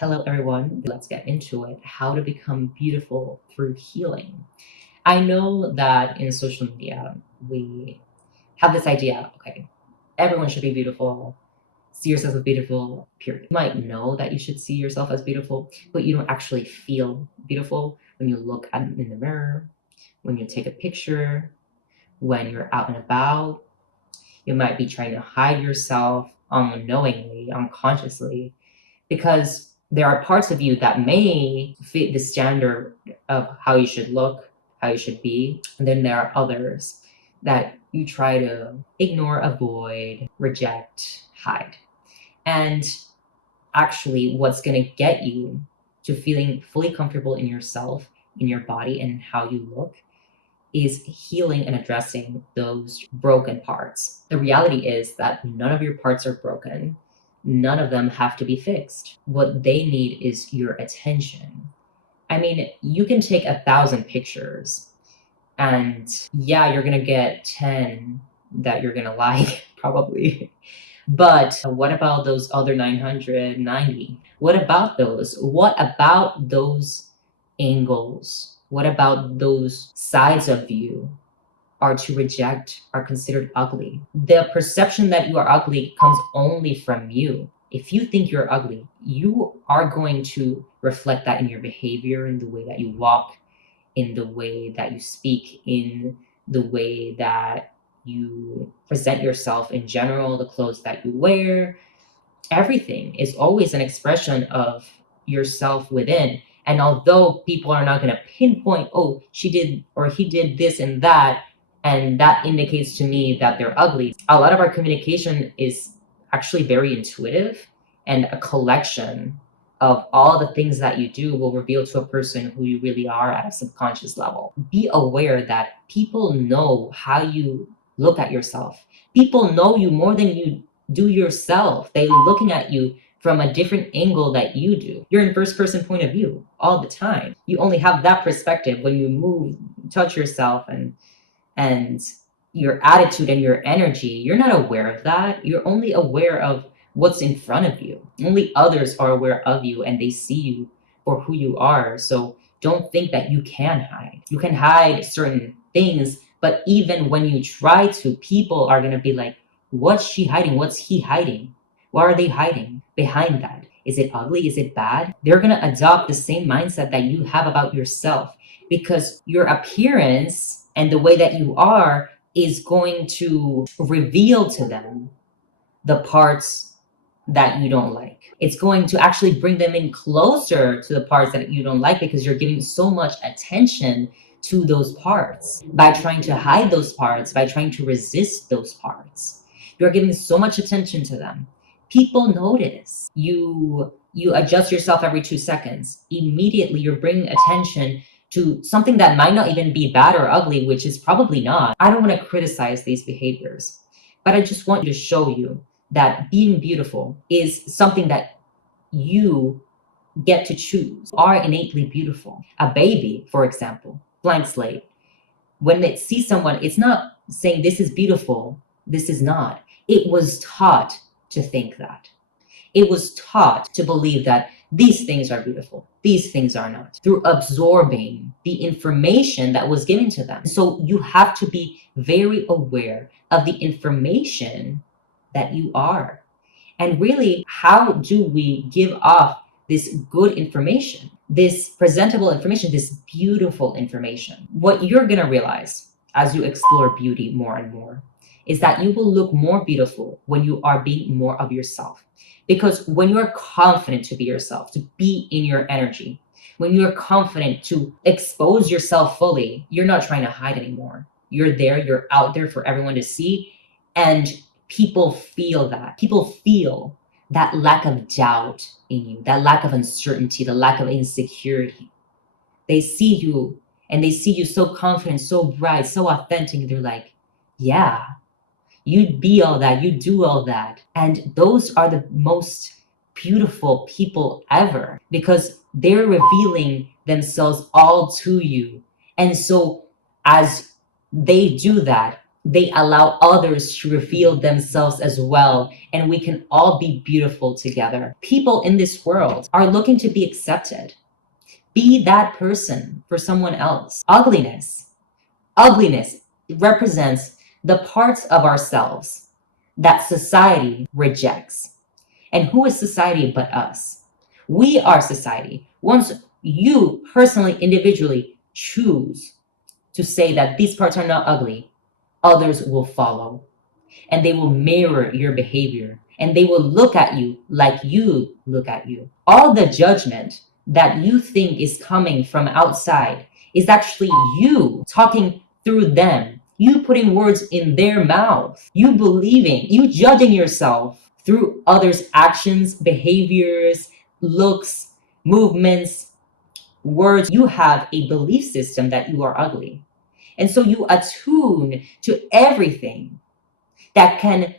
Hello, everyone. Let's get into it. How to become beautiful through healing. I know that in social media, we have this idea okay, everyone should be beautiful, see yourself as beautiful, period. You might know that you should see yourself as beautiful, but you don't actually feel beautiful when you look in the mirror, when you take a picture, when you're out and about. You might be trying to hide yourself unknowingly, unconsciously, because there are parts of you that may fit the standard of how you should look, how you should be. And then there are others that you try to ignore, avoid, reject, hide. And actually, what's going to get you to feeling fully comfortable in yourself, in your body, and in how you look is healing and addressing those broken parts. The reality is that none of your parts are broken. None of them have to be fixed. What they need is your attention. I mean, you can take 1,000 pictures, and yeah, you're gonna get 10 that you're gonna like, probably. But what about those other 990? What about those? What about those angles? What about those sides of you are to reject, are considered ugly? The perception that you are ugly comes only from you. If you think you're ugly, you are going to reflect that in your behavior, in the way that you walk, in the way that you speak, in the way that you present yourself in general, the clothes that you wear. Everything is always an expression of yourself within. And although people are not going to pinpoint, oh, she did or he did this and that indicates to me that they're ugly, a lot of our communication is actually very intuitive, and a collection of all the things that you do will reveal to a person who you really are at a subconscious level. Be aware that people know how you look at yourself. People know you more than you do yourself. They're looking at you from a different angle that you do. You're in first person point of view all the time. You only have that perspective when you move, touch yourself, and your attitude and your energy. You're not aware of that. You're only aware of what's in front of you. Only others are aware of you and they see you for who you are. So don't think that you can hide. You can hide certain things, but even when you try to, people are going to be like, what's she hiding? What's he hiding? What are they hiding behind that? Is it ugly? Is it bad? They're going to adopt the same mindset that you have about yourself, because your appearance and the way that you are is going to reveal to them the parts that you don't like. It's going to actually bring them in closer to the parts that you don't like, because you're giving so much attention to those parts. By trying to hide those parts, by trying to resist those parts, you're giving so much attention to them. People notice. You adjust yourself every 2 seconds. Immediately you're bringing attention to something that might not even be bad or ugly, which is probably not. I don't want to criticize these behaviors, but I just want to show you that being beautiful is something that you get to choose. Are innately beautiful. A baby, for example, blank slate. When it sees someone, it's not saying this is beautiful, this is not. It was taught to think that. It was taught to believe that these things are beautiful, these things are not, through absorbing the information that was given to them. So you have to be very aware of the information that you are. And really, how do we give off this good information, this presentable information, this beautiful information? What you're going to realize as you explore beauty more and more is that you will look more beautiful when you are being more of yourself. Because when you're confident to be yourself, to be in your energy, when you're confident to expose yourself fully, you're not trying to hide anymore. You're there, you're out there for everyone to see. And people feel that. People feel that lack of doubt in you, that lack of uncertainty, the lack of insecurity. They see you and they see you so confident, so bright, so authentic. They're like, yeah, you be all that, you do all that. And those are the most beautiful people ever, because they're revealing themselves all to you. And so as they do that, they allow others to reveal themselves as well, and we can all be beautiful together. People in this world are looking to be accepted. Be that person for someone else. Ugliness represents the parts of ourselves that society rejects. And who is society but us? We are society. Once you personally, individually choose to say that these parts are not ugly, others will follow, and they will mirror your behavior, and they will look at you like you look at you. All the judgment that you think is coming from outside is actually you talking through them, you putting words in their mouth, you believing, you judging yourself through others' actions, behaviors, looks, movements, words. You have a belief system that you are ugly. And so you attune to everything that can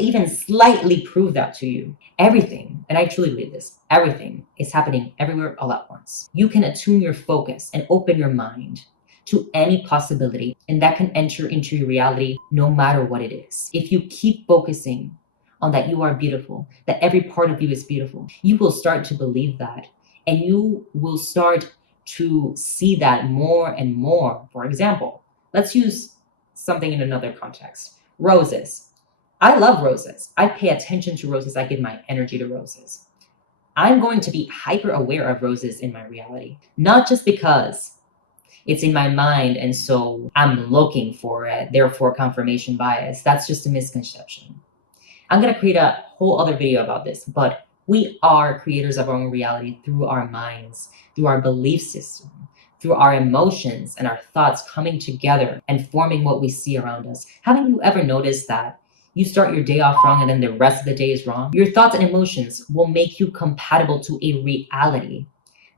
even slightly prove that to you. Everything, and I truly believe this, everything is happening everywhere all at once. You can attune your focus and open your mind to any possibility, and that can enter into your reality no matter what it is. If you keep focusing on that you are beautiful, that every part of you is beautiful, you will start to believe that, and you will start to see that more and more. For example, let's use something in another context. Roses. I love roses. I pay attention to roses. I give my energy to roses. I'm going to be hyper aware of roses in my reality, not just because it's in my mind and so I'm looking for it, therefore confirmation bias. That's just a misconception. I'm going to create a whole other video about this, but we are creators of our own reality through our minds, through our belief system, through our emotions and our thoughts coming together and forming what we see around us. Haven't you ever noticed that you start your day off wrong and then the rest of the day is wrong? Your thoughts and emotions will make you compatible to a reality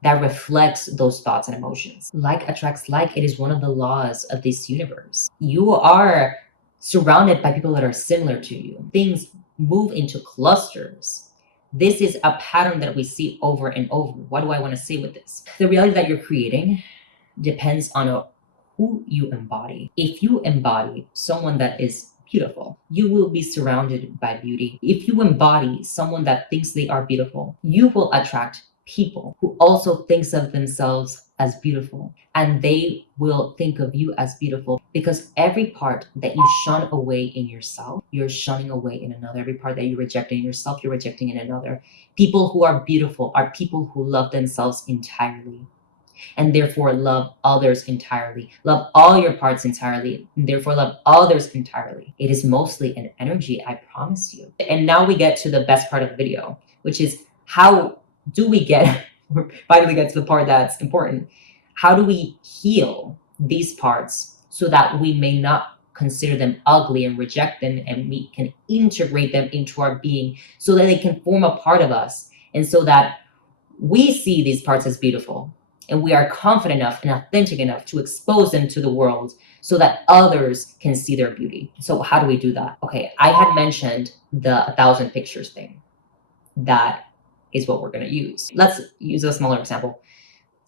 that reflects those thoughts and emotions. Like attracts like. It is one of the laws of this universe. You are surrounded by people that are similar to you. Things move into clusters. This is a pattern that we see over and over. What do I want to say with this? The reality that you're creating depends on who you embody. If you embody someone that is beautiful, you will be surrounded by beauty. If you embody someone that thinks they are beautiful, you will attract people who also thinks of themselves as beautiful, and they will think of you as beautiful, because every part that you shun away in yourself, you're shunning away in another. Every part that you reject in yourself, you're rejecting in another. People who are beautiful are people who love themselves entirely, and therefore love others entirely, love all your parts entirely, and therefore love others entirely. It is mostly an energy, I promise you. And now we get to the best part of the video, which is how do we finally get to the part that's important. How do we heal these parts so that we may not consider them ugly and reject them, and we can integrate them into our being so that they can form a part of us, and so that we see these parts as beautiful and we are confident enough and authentic enough to expose them to the world so that others can see their beauty. So how do we do that? Okay, I had mentioned the 1,000 pictures thing. That is what we're going to use. Let's use a smaller example.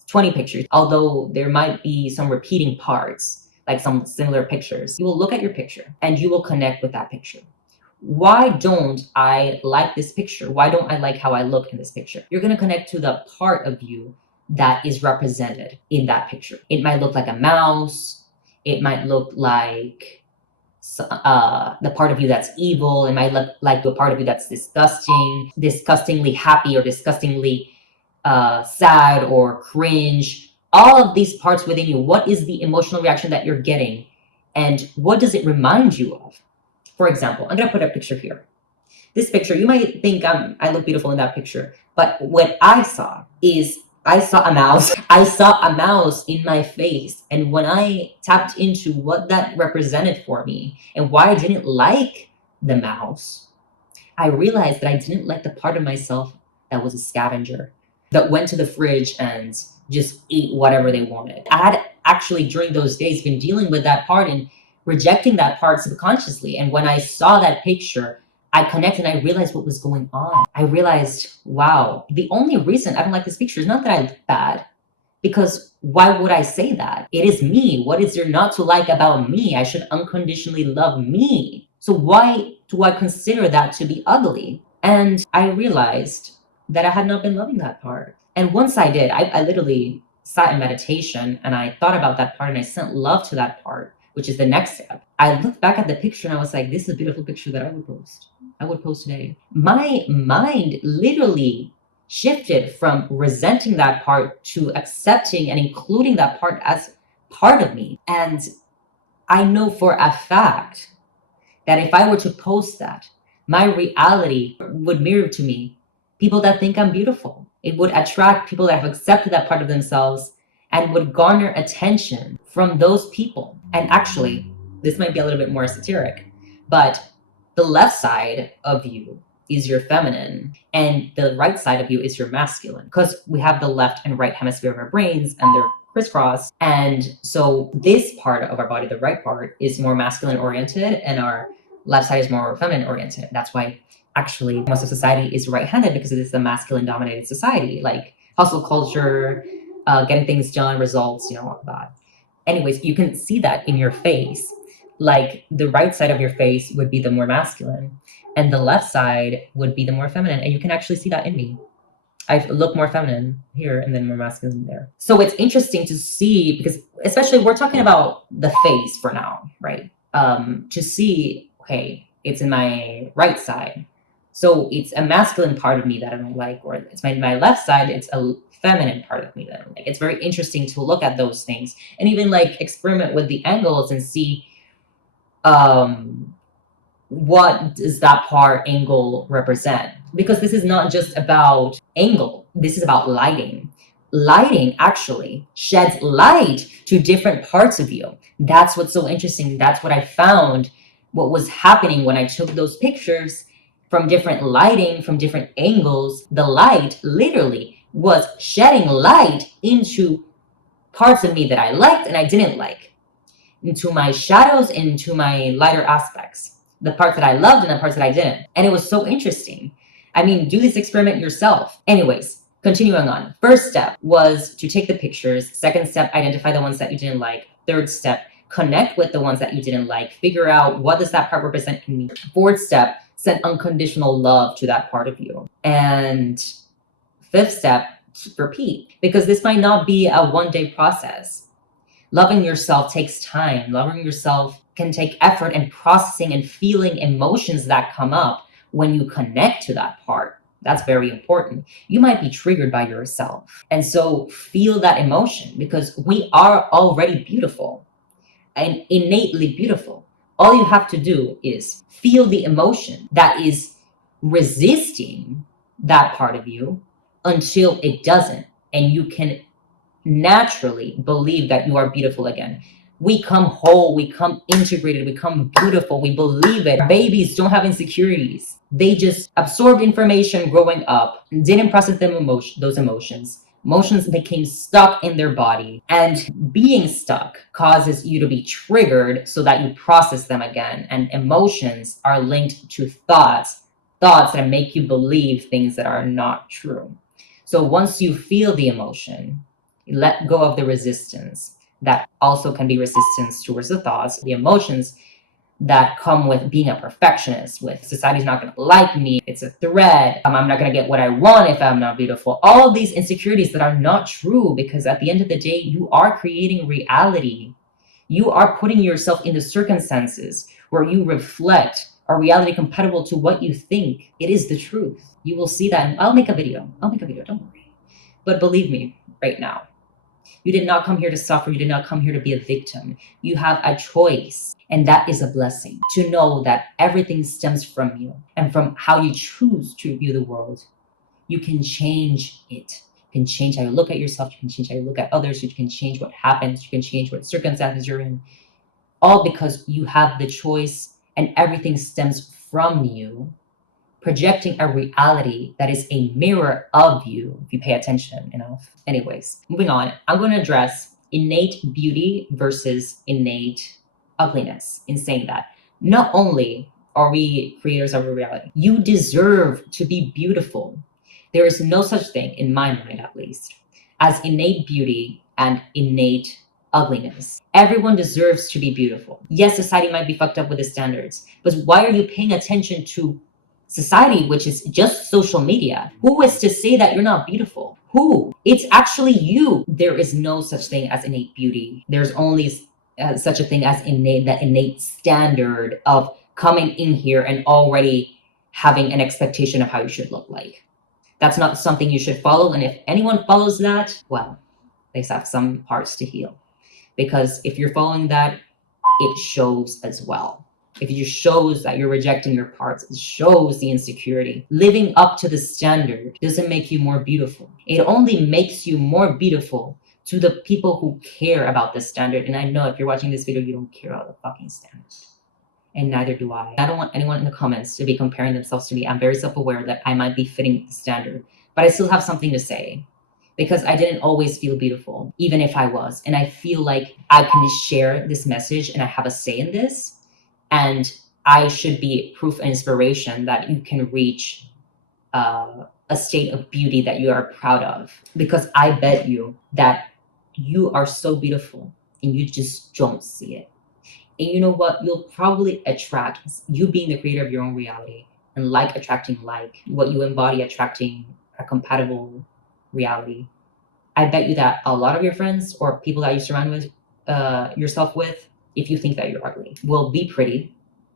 20 pictures. Although there might be some repeating parts, like some similar pictures, you will look at your picture and you will connect with that picture. Why don't I like this picture? Why don't I like how I look in this picture? You're going to connect to the part of you that is represented in that picture. It might look like a mouse. It might look like the part of you that's evil. It might look like the part of you that's disgustingly happy, or disgustingly sad or cringe. All of these parts within you, what is the emotional reaction that you're getting, and what does it remind you of? For example, I'm going to put a picture here. This picture, you might think I look beautiful in that picture, but what I saw a mouse. I saw a mouse in my face. And when I tapped into what that represented for me and why I didn't like the mouse, I realized that I didn't like the part of myself that was a scavenger, that went to the fridge and just ate whatever they wanted. I had actually, during those days, been dealing with that part and rejecting that part subconsciously. And when I saw that picture, I connected and I realized what was going on. I realized, wow, the only reason I don't like this picture is not that I look bad, Because why would I say that? It is me. What is there not to like about me? I should unconditionally love me. So why do I consider that to be ugly? And I realized that I had not been loving that part. And once I did, I literally sat in meditation and I thought about that part and I sent love to that part, which is the next step. I looked back at the picture and I was like, this is a beautiful picture that I would post. I would post today. My mind literally shifted from resenting that part to accepting and including that part as part of me. And I know for a fact that if I were to post that, my reality would mirror to me people that think I'm beautiful. It would attract people that have accepted that part of themselves and would garner attention from those people. And actually, this might be a little bit more esoteric, but the left side of you is your feminine and the right side of you is your masculine, because we have the left and right hemisphere of our brains and they're crisscrossed. And so this part of our body, the right part, is more masculine oriented and our left side is more feminine oriented. That's why actually most of society is right-handed, because it is a masculine dominated society, like hustle culture, getting things done, results, all of that. Anyways, you can see that in your face. Like the right side of your face would be the more masculine and the left side would be the more feminine. And you can actually see that in me. I look more feminine here and then more masculine there. So it's interesting to see, because especially we're talking about the face for now, right? To see, okay, it's in my right side. So it's a masculine part of me that I don't like, or it's my left side, it's a feminine part of me that I don't like. It's very interesting to look at those things and even like experiment with the angles and see what does that part angle represent? Because this is not just about angle, this is about lighting. Lighting actually sheds light to different parts of you. That's what's so interesting. That's what I found, what was happening when I took those pictures from different lighting, from different angles. The light literally was shedding light into parts of me that I liked and I didn't like, into my shadows, into my lighter aspects, the parts that I loved and the parts that I didn't. And it was so interesting. I mean, do this experiment yourself. Anyways, continuing on. First step was to take the pictures. Second step, identify the ones that you didn't like. Third step, connect with the ones that you didn't like. Figure out, what does that part represent in me? Fourth step, send unconditional love to that part of you. And fifth step, repeat, because this might not be a one-day process. Loving yourself takes time. Loving yourself can take effort and processing and feeling emotions that come up when you connect to that part. That's very important. You might be triggered by yourself. And so feel that emotion, because we are already beautiful and innately beautiful. All you have to do is feel the emotion that is resisting that part of you until it doesn't. And you can naturally believe that you are beautiful again. We come whole, we come integrated, we come beautiful, we believe it. Babies don't have insecurities. They just absorbed information growing up, didn't process those emotions. Emotions became stuck in their body, and being stuck causes you to be triggered so that you process them again. And emotions are linked to thoughts that make you believe things that are not true. So once you feel the emotion, let go of the resistance. That also can be resistance towards the thoughts, the emotions that come with being a perfectionist, with society's not going to like me, it's a threat, I'm not going to get what I want if I'm not beautiful. All of these insecurities that are not true, because at the end of the day, you are creating reality. You are putting yourself into circumstances where you reflect a reality compatible to what you think. It is the truth. You will see that. And I'll make a video, don't worry. But believe me right now, you did not come here to suffer. You did not come here to be a victim. You have a choice. And that is a blessing, to know that everything stems from you and from how you choose to view the world. You can change it. You can change how you look at yourself. You can change how you look at others. You can change what happens. You can change what circumstances you're in. All because you have the choice, and everything stems from you, projecting a reality that is a mirror of you, if you pay attention enough. Anyways, moving on, I'm going to address innate beauty versus innate ugliness in saying that not only are we creators of a reality, you deserve to be beautiful. There is no such thing, in my mind at least, as innate beauty and innate ugliness. Everyone deserves to be beautiful. Yes, society might be fucked up with the standards, but why are you paying attention to society, which is just social media? Who is to say that you're not beautiful? Who? It's actually you. There is no such thing as innate beauty. There's only such a thing as that innate standard of coming in here and already having an expectation of how you should look like. That's not something you should follow. And if anyone follows that, well, they have some parts to heal. Because if you're following that, it shows as well. If it shows that you're rejecting your parts, it shows the insecurity. Living up to the standard doesn't make you more beautiful. It only makes you more beautiful to the people who care about the standard. And I know if you're watching this video, you don't care about the fucking standard. And neither do I. I don't want anyone in the comments to be comparing themselves to me. I'm very self-aware that I might be fitting the standard, but I still have something to say because I didn't always feel beautiful, even if I was. And I feel like I can share this message and I have a say in this. And I should be proof and inspiration that you can reach a state of beauty that you are proud of. Because I bet you that you are so beautiful and you just don't see it. And you know what? You'll probably attract, you being the creator of your own reality and like attracting like, what you embody attracting a compatible reality. I bet you that a lot of your friends or people that you surround with yourself with, if you think that you're ugly, will be pretty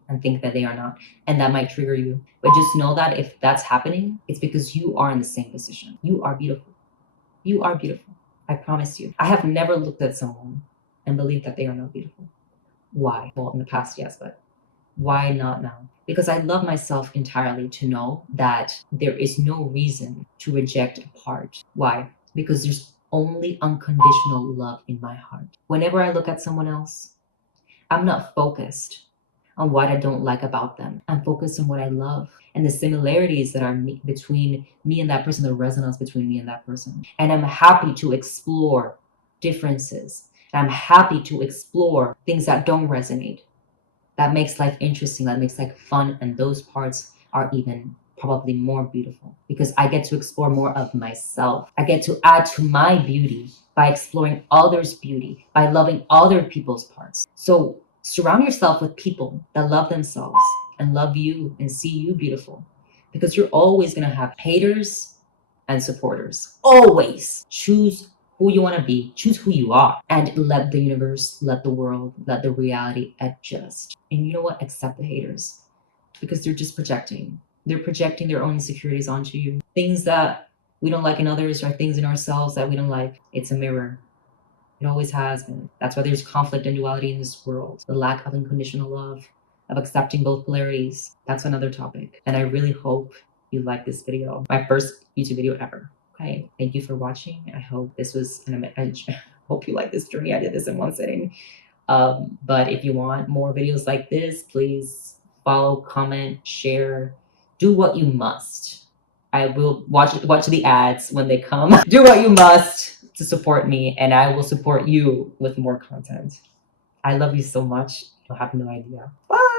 and think that they are not. And that might trigger you. But just know that if that's happening, it's because you are in the same position. You are beautiful. You are beautiful. I promise you. I have never looked at someone and believed that they are not beautiful. Why? Well, in the past, yes, but why not now? Because I love myself entirely to know that there is no reason to reject a part. Why? Because there's only unconditional love in my heart. Whenever I look at someone else, I'm not focused on what I don't like about them. I'm focused on what I love and the similarities that are between me and that person, the resonance between me and that person. And I'm happy to explore differences. And I'm happy to explore things that don't resonate. That makes life interesting, that makes life fun, and those parts are even probably more beautiful because I get to explore more of myself. I get to add to my beauty by exploring others' beauty, by loving other people's parts. So surround yourself with people that love themselves and love you and see you beautiful, because you're always going to have haters and supporters. Always choose who you want to be, choose who you are, and let the universe, let the world, let the reality adjust. And you know what? Accept the haters, because they're just projecting. They're projecting their own insecurities onto you. Things that we don't like in others or things in ourselves that we don't like. It's a mirror. It always has been. That's why there's conflict and duality in this world. The lack of unconditional love, of accepting both polarities. That's another topic. And I really hope you like this video. My first YouTube video ever. Okay, thank you for watching. I hope this was I hope you like this journey. I did this in one sitting. But if you want more videos like this, please follow, comment, share, do what you must. I will watch the ads when they come. Do what you must to support me, and I will support you with more content. I love you so much. You'll have no idea. Bye.